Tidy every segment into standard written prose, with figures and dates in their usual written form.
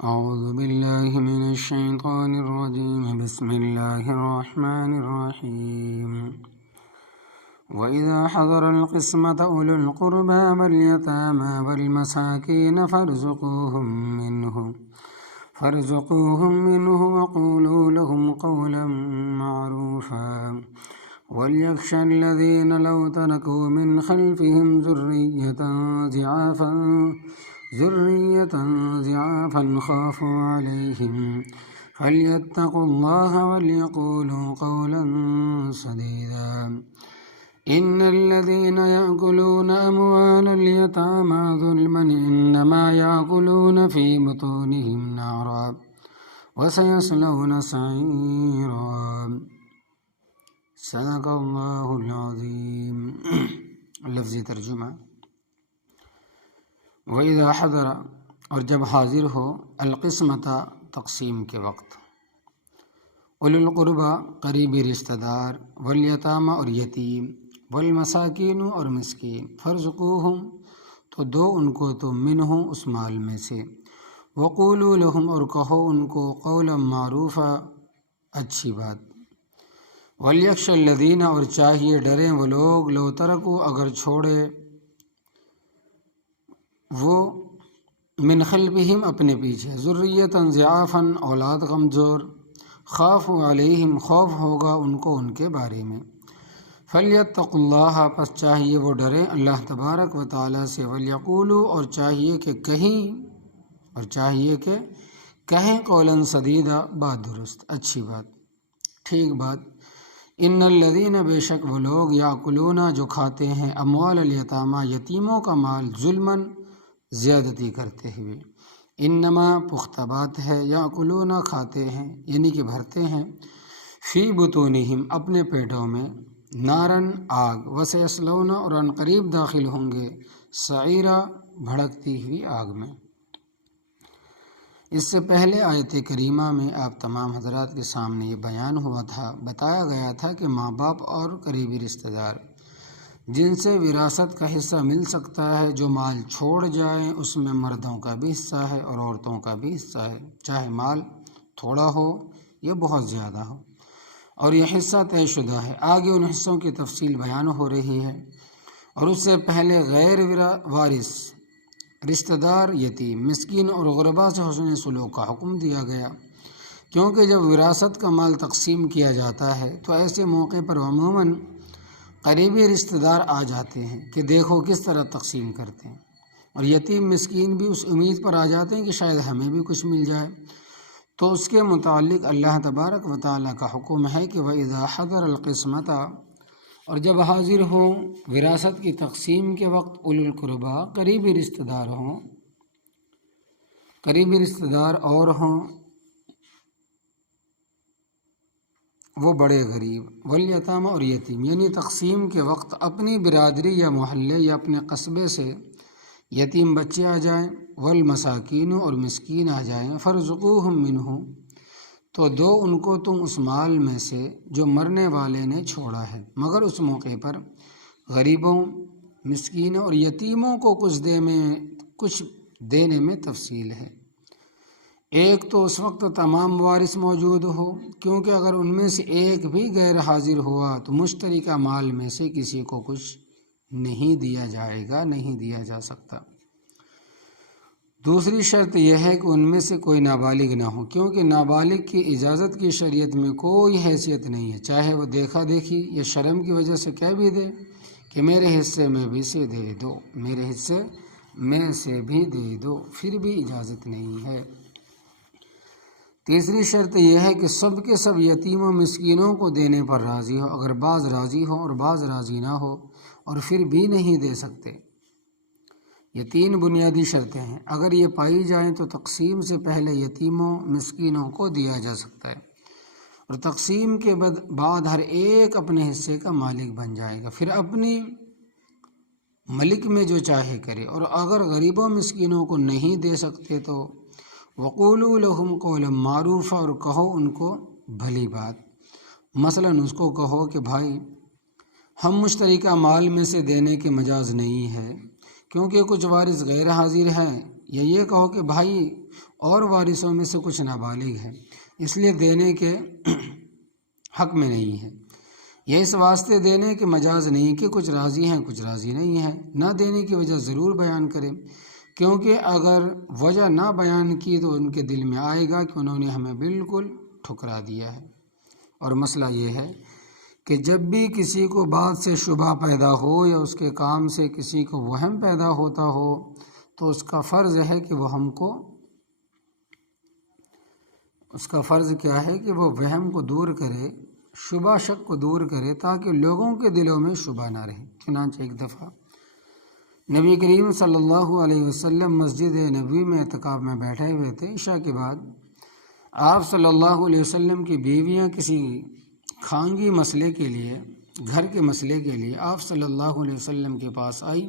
أعوذ بالله من الشيطان الرجيم بسم الله الرحمن الرحيم وإذا حضر القسمة أولو القربى واليتامى والمساكين فارزقوهم منه وقولوا لهم قولا معروفا وليخشى الذين لو تركوا من خلفهم ذرية ضعافا خافوا عليهم فليتقوا الله وليقولوا قولا سديدا إن الذين يأكلون أموال اليتامى ظلما إنما يأكلون في بطونهم نارا وسيصلون سعيرا صدق اللہ العظیم۔ لفظی ترجمہ: وَإِذَا حَضَرَ، اور جب حاضر ہو، القسمۃ، تقسیم کے وقت، اولو القربیٰ، قریبی رشتہ دار، والیتامى، اور یتیم، والمساکین، اور مسکین، فارزقوہم، تو دو ان کو تم منہ، اس مال میں سے، وقولوا لہم، اور کہو ان کو، قولا معروفا، اچھی بات، ولیخش الذین، اور چاہیے ڈریں وہ لوگ، لو ترکو، اگر چھوڑے وہ، من خلفہم، اپنے پیچھے، ذریۃ ضعافا، اولاد کمزور، خافوا علیہم، خوف ہوگا ان کو ان کے بارے میں، فلیتقوا اللہ، پس چاہیے وہ ڈریں اللہ تبارک و تعالیٰ سے، ولیقولوا، اور چاہیے کہ کہیں قولا سدیدا، بات درست، اچھی بات، ٹھیک بات، ان الذین، بے شک وہ لوگ، یاکلون، جو کھاتے ہیں، اموال الیتامى، یتیموں کا مال، ظلما، زیادتی کرتے ہوئے، انما، پختہ بات ہے، یاکلون، کھاتے ہیں، یعنی کہ بھرتے ہیں، فی بطونہم، اپنے پیٹوں میں، نارن، آگ، وسیصلون، اور ان قریب داخل ہوں گے، سعیرا، بھڑکتی ہوئی آگ میں۔ اس سے پہلے آیت کریمہ میں آپ تمام حضرات کے سامنے یہ بیان ہوا تھا، بتایا گیا تھا کہ ماں باپ اور قریبی رشتہ دار جن سے وراثت کا حصہ مل سکتا ہے، جو مال چھوڑ جائیں اس میں مردوں کا بھی حصہ ہے اور عورتوں کا بھی حصہ ہے، چاہے مال تھوڑا ہو یا بہت زیادہ ہو، اور یہ حصہ طے شدہ ہے۔ آگے ان حصوں کی تفصیل بیان ہو رہی ہے، اور اس سے پہلے غیر وارث رشتہ دار، یتیم، مسکین اور غربا سے حسن سلوک کا حکم دیا گیا، کیونکہ جب وراثت کا مال تقسیم کیا جاتا ہے تو ایسے موقع پر عموماً قریبی رشتہ دار آ جاتے ہیں کہ دیکھو کس طرح تقسیم کرتے ہیں، اور یتیم مسکین بھی اس امید پر آ جاتے ہیں کہ شاید ہمیں بھی کچھ مل جائے، تو اس کے متعلق اللہ تبارک و تعالیٰ کا حکم ہے کہ وَإِذَا حَضَرَ الْقِسْمَةَ، اور جب حاضر ہوں وراثت کی تقسیم کے وقت، اولو القربیٰ، قریبی رشتہ دار ہوں، قریبی رشتہ دار اور ہوں وہ بڑے غریب، والیتامى، اور یتیم، یعنی تقسیم کے وقت اپنی برادری یا محلے یا اپنے قصبے سے یتیم بچے آ جائیں، والمساکین، اور مسکین آ جائیں، فارزقوہم منہ، تو دو ان کو تم اس مال میں سے جو مرنے والے نے چھوڑا ہے، مگر اس موقع پر غریبوں، مسکینوں اور یتیموں کو کچھ دینے میں تفصیل ہے۔ ایک تو اس وقت تمام وارث موجود ہو، کیونکہ اگر ان میں سے ایک بھی غیر حاضر ہوا تو مشترکہ مال میں سے کسی کو کچھ نہیں دیا جائے گا، نہیں دیا جا سکتا۔ دوسری شرط یہ ہے کہ ان میں سے کوئی نابالغ نہ ہو، کیونکہ نابالغ کی اجازت کی شریعت میں کوئی حیثیت نہیں ہے، چاہے وہ دیکھا دیکھی یا شرم کی وجہ سے کہہ بھی دے کہ میرے حصے میں بھی سے دے دو، میرے حصے میں سے بھی دے دو، پھر بھی اجازت نہیں ہے۔ تیسری شرط یہ ہے کہ سب کے سب یتیموں مسکینوں کو دینے پر راضی ہو، اگر بعض راضی ہو اور بعض راضی نہ ہو اور پھر بھی نہیں دے سکتے۔ یہ تین بنیادی شرطیں ہیں، اگر یہ پائی جائیں تو تقسیم سے پہلے یتیموں مسکینوں کو دیا جا سکتا ہے، اور تقسیم کے بعد ہر ایک اپنے حصے کا مالک بن جائے گا، پھر اپنی ملک میں جو چاہے کرے، اور اگر غریبوں مسکینوں کو نہیں دے سکتے تو وقولوا لہم قولا معروفا، اور کہو ان کو بھلی بات، مثلاً اس کو کہو کہ بھائی ہم مشترکہ مال میں سے دینے کے مجاز نہیں ہے، کیونکہ کچھ وارث غیر حاضر ہیں، یا یہ کہو کہ بھائی اور وارثوں میں سے کچھ نابالغ ہے، اس لیے دینے کے حق میں نہیں ہے۔ یہ اس واسطے دینے کے مجاز نہیں کہ کچھ راضی ہیں کچھ راضی نہیں ہیں، نہ دینے کی وجہ ضرور بیان کریں، کیونکہ اگر وجہ نہ بیان کی تو ان کے دل میں آئے گا کہ انہوں نے ہمیں بالکل ٹھکرا دیا ہے۔ اور مسئلہ یہ ہے کہ جب بھی کسی کو بات سے شبہ پیدا ہو یا اس کے کام سے کسی کو وہم پیدا ہوتا ہو تو اس کا فرض ہے کہ وہ اس کا فرض کیا ہے کہ وہ وہم کو دور کرے، شبہ شک کو دور کرے، تاکہ لوگوں کے دلوں میں شبہ نہ رہے۔ چنانچہ ایک دفعہ نبی کریم صلی اللہ علیہ وسلم مسجد نبوی میں اعتکاف میں بیٹھے ہوئے تھے۔ عشاء کے بعد آپ صلی اللہ علیہ وسلم کی بیویاں کسی خانگی مسئلے کے لیے، گھر کے مسئلے کے لیے آپ صلی اللہ علیہ وسلم کے پاس آئی۔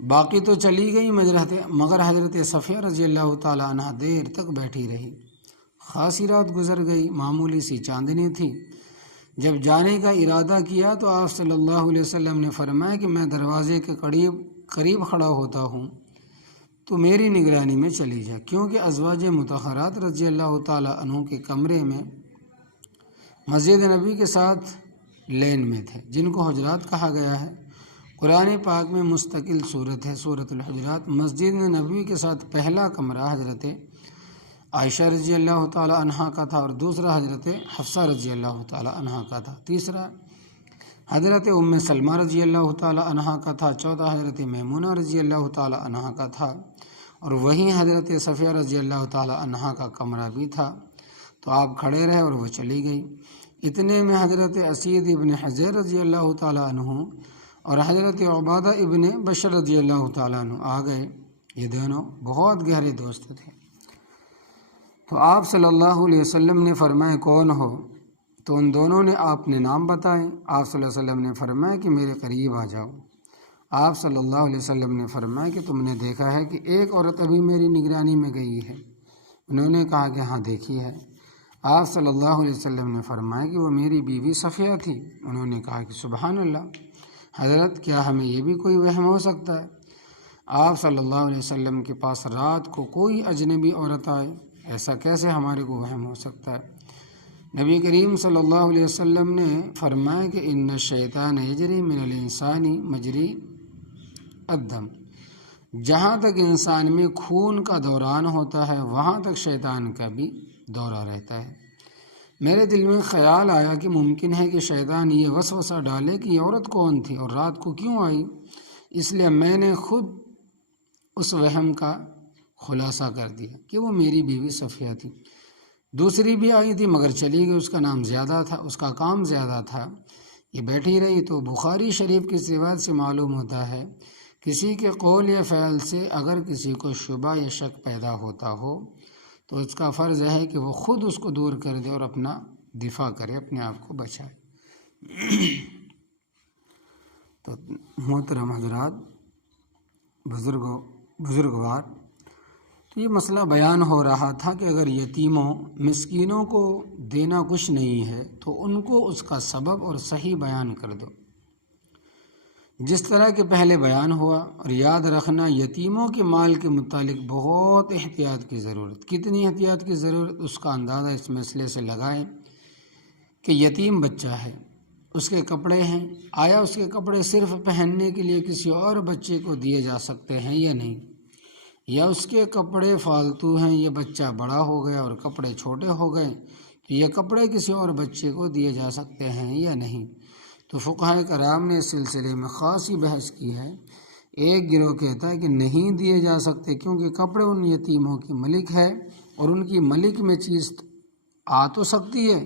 باقی تو چلی گئی مگر حضرت صفیہ رضی اللہ تعالیٰ عنہ دیر تک بیٹھی رہی۔ خاصی رات گزر گئی، معمولی سی چاندنی تھی۔ جب جانے کا ارادہ کیا تو آپ صلی اللہ علیہ وسلم نے فرمایا کہ میں دروازے کے قریب کھڑا ہوتا ہوں تو میری نگرانی میں چلی جا، کیونکہ ازواج مطہرات رضی اللہ تعالیٰ عنہ کے کمرے میں مسجد نبی کے ساتھ لین میں تھے، جن کو حجرات کہا گیا ہے۔ قرآن پاک میں مستقل صورت ہے، سورۃ الحجرات۔ مسجد نبوی کے ساتھ پہلا کمرہ حضرت عائشہ رضی اللہ تعالیٰ عنہا کا تھا، اور دوسرا حضرت حفصہ رضی اللہ تعالیٰ عنہا کا تھا، تیسرا حضرت ام سلمہ رضی اللہ تعالیٰ عنہا کا تھا، چوتھا حضرت میمونہ رضی اللہ تعالیٰ عنہا کا تھا، اور وہیں حضرت صفیہ رضی اللہ تعالیٰ عنہا کا کمرہ بھی تھا۔ تو آپ کھڑے رہے اور وہ چلی گئی۔ اتنے میں حضرت اسید ابن حضیر رضی اللہ تعالیٰ عنہ اور حضرت عبادہ ابن بشر رضی اللہ تعالیٰ عنہ آ گئے۔ یہ دونوں بہت گہرے دوست تھے۔ تو آپ صلی اللہ علیہ وسلم نے فرمایا کون ہو؟ تو ان دونوں نے اپنے نام بتائے۔ آپ صلی اللہ علیہ وسلم نے فرمایا کہ میرے قریب آ جاؤ۔ آپ صلی اللہ علیہ وسلم نے فرمایا کہ تم نے دیکھا ہے کہ ایک عورت ابھی میری نگرانی میں گئی ہے؟ انہوں نے کہا کہ ہاں دیکھی ہے۔ آپ صلی اللہ علیہ وسلم نے فرمایا کہ وہ میری بیوی صفیہ تھی۔ انہوں نے کہا کہ سبحان اللہ حضرت، کیا ہمیں یہ بھی کوئی وہم ہو سکتا ہے؟ آپ صلی اللہ علیہ وسلم کے پاس رات کو کوئی اجنبی عورت آئے، ایسا کیسے ہمارے کو وہم ہو سکتا ہے؟ نبی کریم صلی اللہ علیہ وسلم نے فرمایا کہ ان الشیطان یجری من الانسان مجری الدم، جہاں تک انسان میں خون کا دوران ہوتا ہے وہاں تک شیطان کا بھی دورہ رہتا ہے۔ میرے دل میں خیال آیا کہ ممکن ہے کہ شیطان یہ وسوسہ ڈالے کہ یہ عورت کون تھی اور رات کو کیوں آئی، اس لیے میں نے خود اس وہم کا خلاصہ کر دیا کہ وہ میری بیوی صفیہ تھی۔ دوسری بھی آئی تھی مگر چلی گئی، اس کا نام زیادہ تھا، اس کا کام زیادہ تھا، یہ بیٹھی رہی۔ تو بخاری شریف کی روایت سے معلوم ہوتا ہے کسی کے قول یا فعل سے اگر کسی کو شبہ یا شک پیدا ہوتا ہو تو اس کا فرض ہے کہ وہ خود اس کو دور کر دے اور اپنا دفاع کرے، اپنے آپ کو بچائے۔ تو محترم حضرات، بزرگوار، تو یہ مسئلہ بیان ہو رہا تھا کہ اگر یتیموں مسکینوں کو دینا کچھ نہیں ہے تو ان کو اس کا سبب اور صحیح بیان کر دو، جس طرح کہ پہلے بیان ہوا۔ اور یاد رکھنا یتیموں کے مال کے متعلق بہت احتیاط کی ضرورت۔ کتنی احتیاط کی ضرورت اس کا اندازہ اس مسئلے سے لگائیں کہ یتیم بچہ ہے، اس کے کپڑے ہیں، آیا اس کے کپڑے صرف پہننے کے لیے کسی اور بچے کو دیے جا سکتے ہیں یا نہیں، یا اس کے کپڑے فالتو ہیں، یہ بچہ بڑا ہو گیا اور کپڑے چھوٹے ہو گئے تو یہ کپڑے کسی اور بچے کو دیے جا سکتے ہیں یا نہیں۔ تو فقہائے کرام نے اس سلسلے میں خاصی بحث کی ہے۔ ایک گروہ کہتا ہے کہ نہیں دیے جا سکتے کیونکہ کپڑے ان یتیموں کی ملک ہے اور ان کی ملک میں چیز آ تو سکتی ہے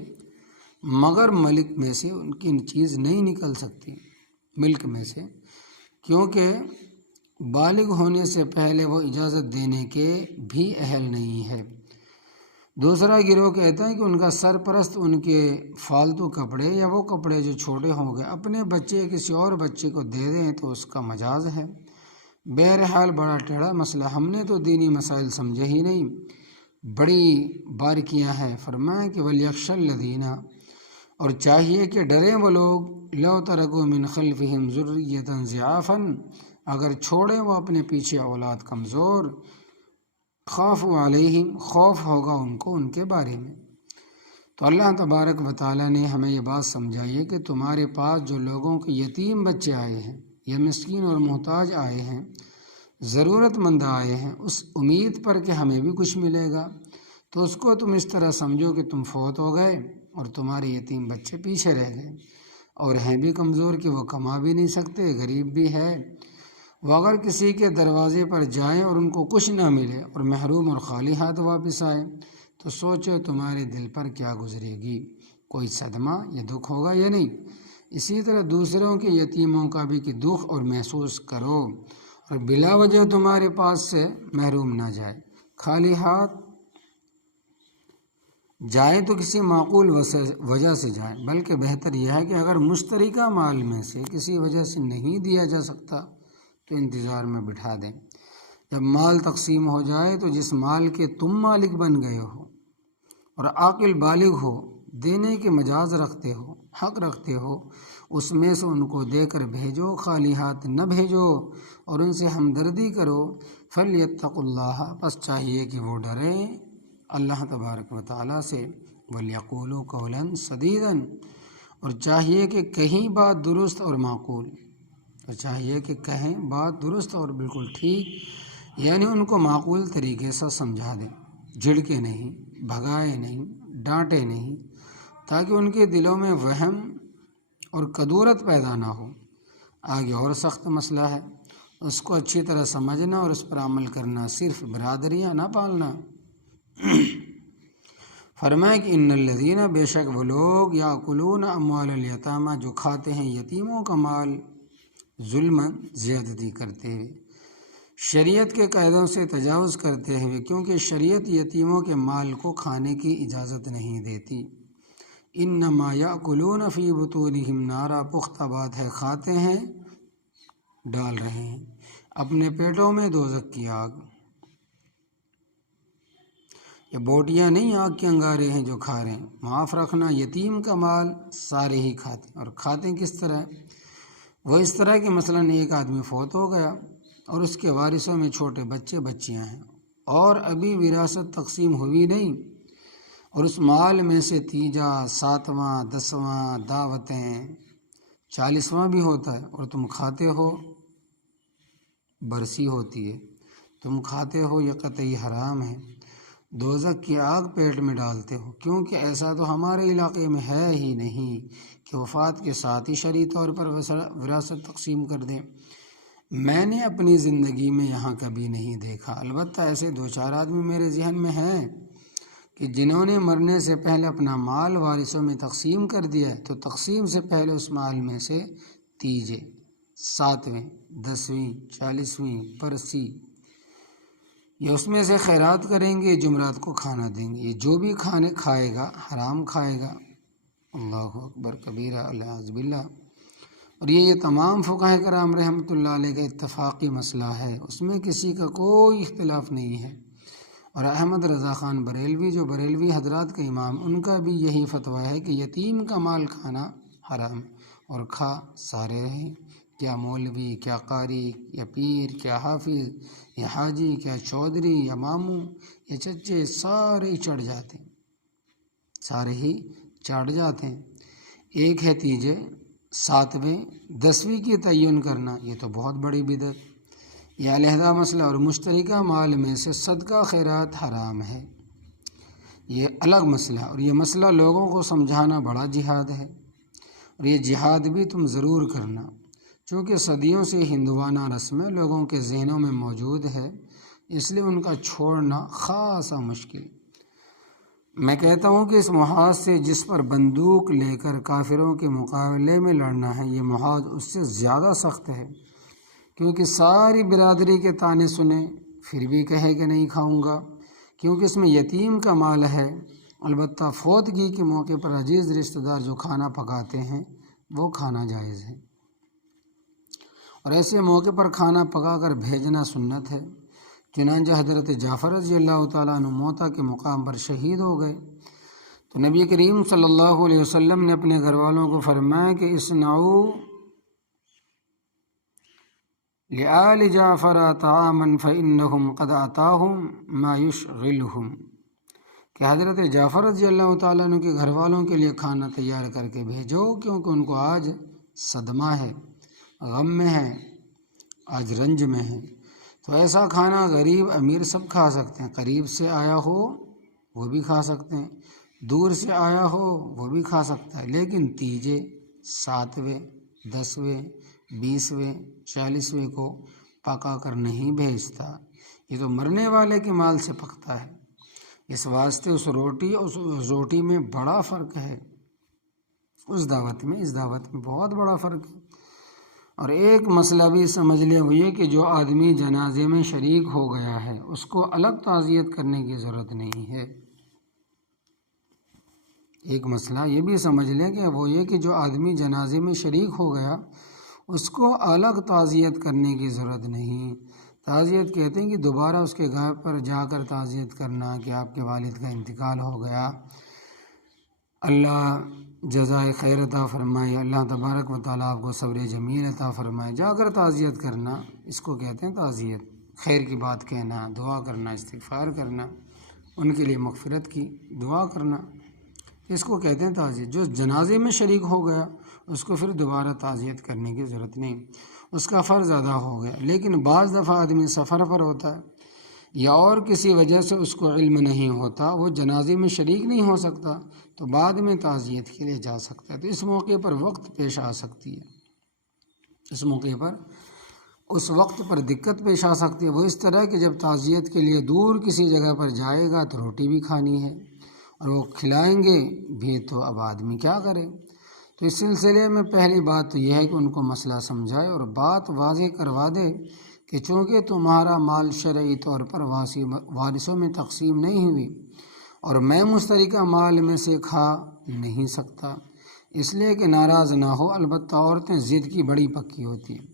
مگر ملک میں سے ان کی چیز نہیں نکل سکتی ملک میں سے، کیونکہ بالغ ہونے سے پہلے وہ اجازت دینے کے بھی اہل نہیں ہے۔ دوسرا گروہ کہتا ہے کہ ان کا سرپرست ان کے فالتو کپڑے یا وہ کپڑے جو چھوٹے ہو گئے اپنے بچے کسی اور بچے کو دے دیں تو اس کا مجاز ہے۔ بہرحال بڑا ٹیڑھا مسئلہ، ہم نے تو دینی مسائل سمجھے ہی نہیں، بڑی باریکیاں ہیں۔ فرمایا کہ وَلْيَخْشَ الَّذِينَ، اور چاہیے کہ ڈریں وہ لوگ، لَوْ تَرَكُوا مِنْ خَلْفِهِمْ ذُرِّيَّةً ضِعَافًا، اگر چھوڑیں وہ اپنے پیچھے اولاد کمزور، خوف علیہم، خوف ہوگا ان کو ان کے بارے میں۔ تو اللہ تبارک و تعالیٰ نے ہمیں یہ بات سمجھائی ہے کہ تمہارے پاس جو لوگوں کے یتیم بچے آئے ہیں یا مسکین اور محتاج آئے ہیں، ضرورت مند آئے ہیں، اس امید پر کہ ہمیں بھی کچھ ملے گا، تو اس کو تم اس طرح سمجھو کہ تم فوت ہو گئے اور تمہارے یتیم بچے پیچھے رہ گئے اور ہیں بھی کمزور کہ وہ کما بھی نہیں سکتے، غریب بھی ہے۔ وہ اگر کسی کے دروازے پر جائیں اور ان کو کچھ نہ ملے اور محروم اور خالی ہاتھ واپس آئے تو سوچو تمہارے دل پر کیا گزرے گی، کوئی صدمہ یا دکھ ہوگا یا نہیں۔ اسی طرح دوسروں کے یتیموں کا بھی کہ دکھ اور محسوس کرو اور بلا وجہ تمہارے پاس سے محروم نہ جائے، خالی ہاتھ جائیں تو کسی معقول وجہ سے جائیں، بلکہ بہتر یہ ہے کہ اگر مشترکہ مال میں سے کسی وجہ سے نہیں دیا جا سکتا تو انتظار میں بٹھا دیں۔ جب مال تقسیم ہو جائے تو جس مال کے تم مالک بن گئے ہو اور عاقل بالغ ہو، دینے کے مجاز رکھتے ہو، حق رکھتے ہو، اس میں سے ان کو دے کر بھیجو، خالی ہاتھ نہ بھیجو اور ان سے ہمدردی کرو۔ فَلْيَتَّقُوا اللَّهَ، پس چاہیے کہ وہ ڈریں اللہ تبارک و تعالیٰ سے، وَلْيَقُولُوا قَوْلًا سَدِيدًا، اور چاہیے کہ کہیں بات درست اور معقول، تو چاہیے کہ کہیں بات درست اور بالکل ٹھیک، یعنی ان کو معقول طریقے سے سمجھا دیں، جھڑکے نہیں، بھگائے نہیں، ڈانٹے نہیں، تاکہ ان کے دلوں میں وہم اور کدورت پیدا نہ ہو۔ آگے اور سخت مسئلہ ہے، اس کو اچھی طرح سمجھنا اور اس پر عمل کرنا، صرف برادریاں نہ پالنا۔ فرمائے کہ ان الذین، بے شک وہ لوگ، یاکلون اموال الیتامى، جو کھاتے ہیں یتیموں کا مال، ظلم، زیادتی کرتے ہوئے، شریعت کے قاعدوں سے تجاوز کرتے ہوئے، کیونکہ شریعت یتیموں کے مال کو کھانے کی اجازت نہیں دیتی۔ انما یاکلون فی بطونہم نارا، پختہ بات ہے کھاتے ہیں، ڈال رہے ہیں اپنے پیٹوں میں دوزخ کی آگ۔ یہ بوٹیاں نہیں، آگ کے انگارے ہیں جو کھا رہے ہیں۔ معاف رکھنا، یتیم کا مال سارے ہی کھاتے ہیں، اور کھاتے کس طرح؟ وہ اس طرح کہ مثلاً ایک آدمی فوت ہو گیا اور اس کے وارثوں میں چھوٹے بچے بچیاں ہیں اور ابھی وراثت تقسیم ہوئی نہیں، اور اس مال میں سے تیجا، ساتواں، 10واں، دعوتیں، 40واں بھی ہوتا ہے، اور تم کھاتے ہو، برسی ہوتی ہے، تم کھاتے ہو، یہ قطعی حرام ہے، دوزخ کی آگ پیٹ میں ڈالتے ہو، کیونکہ ایسا تو ہمارے علاقے میں ہے ہی نہیں کہ وفات کے ساتھ ہی شرعی طور پر وراثت تقسیم کر دیں۔ میں نے اپنی زندگی میں یہاں کبھی نہیں دیکھا، البتہ ایسے 2-4 آدمی میرے ذہن میں ہیں کہ جنہوں نے مرنے سے پہلے اپنا مال وارثوں میں تقسیم کر دیا ہے، تو تقسیم سے پہلے اس مال میں سے تیجے، 7ویں، 10ویں، 40ویں، برسی، یہ اس میں سے خیرات کریں گے، جمعرات کو کھانا دیں گے۔ یہ جو بھی کھائے گا حرام کھائے گا، اللہ اکبر کبیرہ، العیاذ باللہ۔ اور یہ تمام فقہاء کرام رحمۃ اللہ علیہ کا اتفاقی مسئلہ ہے، اس میں کسی کا کوئی اختلاف نہیں ہے۔ اور احمد رضا خان بریلوی، جو بریلوی حضرات کا امام، ان کا بھی یہی فتویٰ ہے کہ یتیم کا مال کھانا حرام ہے، اور کھا سارے رہیں، کیا مولوی، کیا قاری، یا پیر، کیا حافظ، یا حاجی، کیا چودھری، یا ماموں، یا چچے، سارے ہی چڑھ جاتے ہیں، سارے ہی چڑھ جاتے ہیں۔ ایک ہے تیجے، 7ویں، 10ویں کی تعین کرنا، یہ تو بہت بڑی بدعت، یہ علیحدہ مسئلہ۔ اور مشترکہ مال میں سے صدقہ خیرات حرام ہے، یہ الگ مسئلہ، اور یہ مسئلہ لوگوں کو سمجھانا بڑا جہاد ہے، اور یہ جہاد بھی تم ضرور کرنا، چونکہ صدیوں سے ہندوانہ رسمیں لوگوں کے ذہنوں میں موجود ہے، اس لیے ان کا چھوڑنا خاصا مشکل۔ میں کہتا ہوں کہ اس محاذ سے جس پر بندوق لے کر کافروں کے مقابلے میں لڑنا ہے، یہ محاذ اس سے زیادہ سخت ہے، کیونکہ ساری برادری کے تانے سنے پھر بھی کہے کہ نہیں کھاؤں گا، کیونکہ اس میں یتیم کا مال ہے۔ البتہ فوتگی کے موقع پر عزیز رشتہ دار جو کھانا پکاتے ہیں وہ کھانا جائز ہے، اور ایسے موقع پر کھانا پکا کر بھیجنا سنت ہے۔ چنانچہ حضرت جعفر رضی اللہ تعالیٰ عنہ موتا کے مقام پر شہید ہو گئے، تو نبی کریم صلی اللہ علیہ وسلم نے اپنے گھر والوں کو فرمایا کہ اسنعوا لآل جعفر طعاما فإنهم قد أتاهم ما يشغلهم، کہ حضرت جعفر رضی اللہ تعالیٰ عنہ کے گھر والوں کے لیے کھانا تیار کر کے بھیجو، کیونکہ ان کو آج صدمہ ہے، غم میں ہے، آج رنج میں ہے۔ تو ایسا کھانا غریب امیر سب کھا سکتے ہیں، قریب سے آیا ہو وہ بھی کھا سکتے ہیں، دور سے آیا ہو وہ بھی کھا سکتا ہے، لیکن تیجے، ساتویں، 10ویں، 20ویں، 40ویں کو پکا کر نہیں بھیجتا، یہ تو مرنے والے کے مال سے پکتا ہے۔ اس واسطے اس روٹی میں بڑا فرق ہے، اس دعوت میں بہت بڑا فرق ہے۔ اور ایک مسئلہ بھی سمجھ لیا، وہ یہ کہ جو آدمی جنازے میں شریک ہو گیا ہے اس کو الگ تعزیت کرنے کی ضرورت نہیں ہے۔ ایک مسئلہ یہ بھی سمجھ لیں کہ وہ یہ کہ جو آدمی جنازے میں شریک ہو گیا اس کو الگ تعزیت کرنے کی ضرورت نہیں۔ تعزیت کہتے ہیں کہ دوبارہ اس کے گھر پر جا کر تعزیت کرنا کہ آپ کے والد کا انتقال ہو گیا، اللہ جزائے خیر عطا فرمائے، اللہ تبارک و تعالیٰ آپ کو صبر جمیل عطا فرمائے، جا کر تعزیت کرنا، اس کو کہتے ہیں تعزیت، خیر کی بات کہنا، دعا کرنا، استغفار کرنا، ان کے لیے مغفرت کی دعا کرنا، اس کو کہتے ہیں تعزیت۔ جو جنازے میں شریک ہو گیا اس کو پھر دوبارہ تعزیت کرنے کی ضرورت نہیں، اس کا فرض ادا ہو گیا۔ لیکن بعض دفعہ آدمی سفر پر ہوتا ہے یا اور کسی وجہ سے اس کو علم نہیں ہوتا، وہ جنازے میں شریک نہیں ہو سکتا، تو بعد میں تعزیت کے لیے جا سکتا ہے۔ تو اس موقع پر وقت پیش آ سکتی ہے، اس موقع پر اس وقت پر دقت پیش آ سکتی ہے، وہ اس طرح کہ جب تعزیت کے لیے دور کسی جگہ پر جائے گا تو روٹی بھی کھانی ہے اور وہ کھلائیں گے بھی، تو اب آدمی کیا کرے؟ تو اس سلسلے میں پہلی بات تو یہ ہے کہ ان کو مسئلہ سمجھائے اور بات واضح کروا دے کہ چونکہ تمہارا مال شرعی طور پر وارثوں میں تقسیم نہیں ہوئی اور میں مشترکہ مال میں سے کھا نہیں سکتا، اس لیے کہ ناراض نہ ہو۔ البتہ عورتیں ضد کی بڑی پکی ہوتی ہیں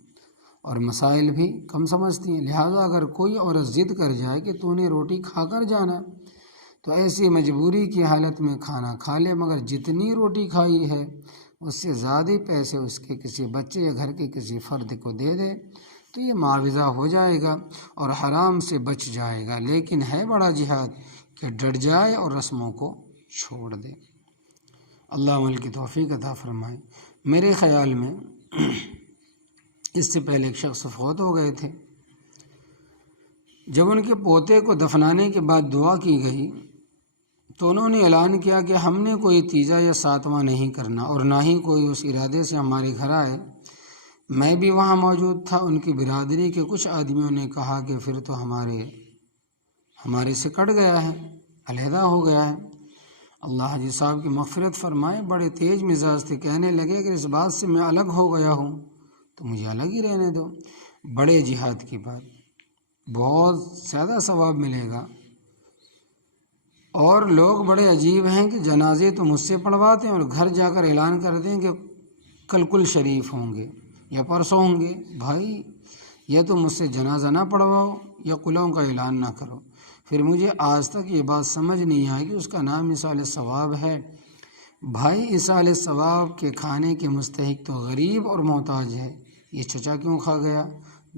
اور مسائل بھی کم سمجھتی ہیں، لہٰذا اگر کوئی عورت ضد کر جائے کہ تو نے روٹی کھا کر جانا، تو ایسی مجبوری کی حالت میں کھانا کھا لے، مگر جتنی روٹی کھائی ہے اس سے زیادہ پیسے اس کے کسی بچے یا گھر کے کسی فرد کو دے دے تو یہ معاوضہ ہو جائے گا اور حرام سے بچ جائے گا۔ لیکن ہے بڑا جہاد کہ ڈٹ جائے اور رسموں کو چھوڑ دے۔ اللہ عمل کی توفیق عطا فرمائے۔ میرے خیال میں اس سے پہلے ایک شخص فوت ہو گئے تھے، جب ان کے پوتے کو دفنانے کے بعد دعا کی گئی تو انہوں نے اعلان کیا کہ ہم نے کوئی تیجا یا ساتواں نہیں کرنا اور نہ ہی کوئی اس ارادے سے ہمارے گھر آئے۔ میں بھی وہاں موجود تھا۔ ان کی برادری کے کچھ آدمیوں نے کہا کہ پھر تو ہمارے سے کٹ گیا ہے، علیحدہ ہو گیا ہے۔ اللہ حاجی صاحب کی مغفرت فرمائے، بڑے تیز مزاج تھے، کہنے لگے کہ اس بات سے میں الگ ہو گیا ہوں تو مجھے الگ ہی رہنے دو۔ بڑے جہاد کی بات، بہت زیادہ ثواب ملے گا۔ اور لوگ بڑے عجیب ہیں کہ جنازے تو مجھ سے پڑھواتے ہیں اور گھر جا کر اعلان کر دیں کہ کل شریف ہوں گے یا پرسوں ہوں گے۔ بھائی یا تو مجھ سے جنازہ نہ پڑھواؤ یا قلوں کا اعلان نہ کرو۔ پھر مجھے آج تک یہ بات سمجھ نہیں آئی کہ اس کا نام ایصال ثواب ہے۔ بھائی ایصال ثواب کے کھانے کے مستحق تو غریب اور محتاج ہے، یہ چچا کیوں کھا گیا،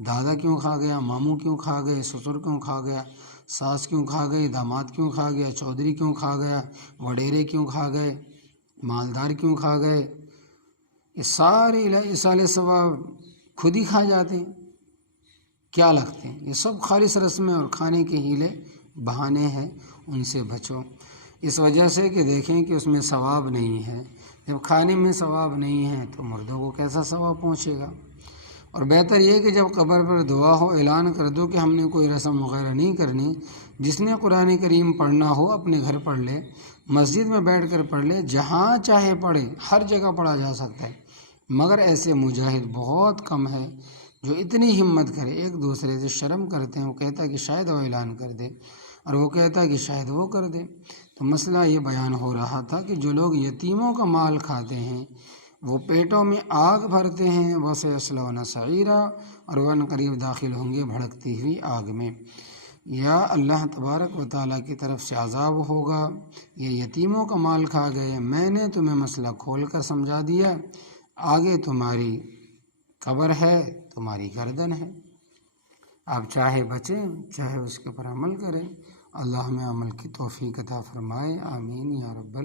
دادا کیوں کھا گیا، ماموں کیوں کھا گئے، سسر کیوں کھا گیا، ساس کیوں کھا گئی، داماد کیوں کھا گیا، چودھری کیوں کھا گیا، وڈیرے کیوں کھا گئے، مالدار کیوں کھا گئے، یہ سارے ایصال ثواب خود ہی کھا جاتے ہیں، کیا لگتے ہیں؟ یہ سب خالص رسمیں اور کھانے کے ہیلے بہانے ہیں، ان سے بچو، اس وجہ سے کہ دیکھیں کہ اس میں ثواب نہیں ہے۔ جب کھانے میں ثواب نہیں ہے تو مردوں کو کیسا ثواب پہنچے گا؟ اور بہتر یہ کہ جب قبر پر دعا ہو اعلان کر دو کہ ہم نے کوئی رسم وغیرہ نہیں کرنی، جس نے قرآن کریم پڑھنا ہو اپنے گھر پڑھ لے، مسجد میں بیٹھ کر پڑھ لے، جہاں چاہے پڑھے، ہر جگہ پڑھا جا سکتا ہے، مگر ایسے مجاہد بہت کم ہے جو اتنی ہمت کرے۔ ایک دوسرے سے شرم کرتے ہیں، وہ کہتا ہے کہ شاید وہ اعلان کر دے اور وہ کہتا ہے کہ شاید وہ کر دے۔ تو مسئلہ یہ بیان ہو رہا تھا کہ جو لوگ یتیموں کا مال کھاتے ہیں وہ پیٹوں میں آگ بھرتے ہیں، وَسَيَصْلَوْنَ سَعِيرًا، اور وہ قریب داخل ہوں گے بھڑکتی ہوئی آگ میں۔ یا اللہ تبارک و تعالیٰ کی طرف سے عذاب ہوگا، یہ یتیموں کا مال کھا گئے، میں نے تمہیں مسئلہ کھول کر سمجھا دیا، آگے تمہاری قبر ہے، تمہاری گردن ہے۔ آپ چاہے بچیں چاہے اس کے پر عمل کریں۔ اللہ ہمیں عمل کی توفیق عطا فرمائے، آمین یا رب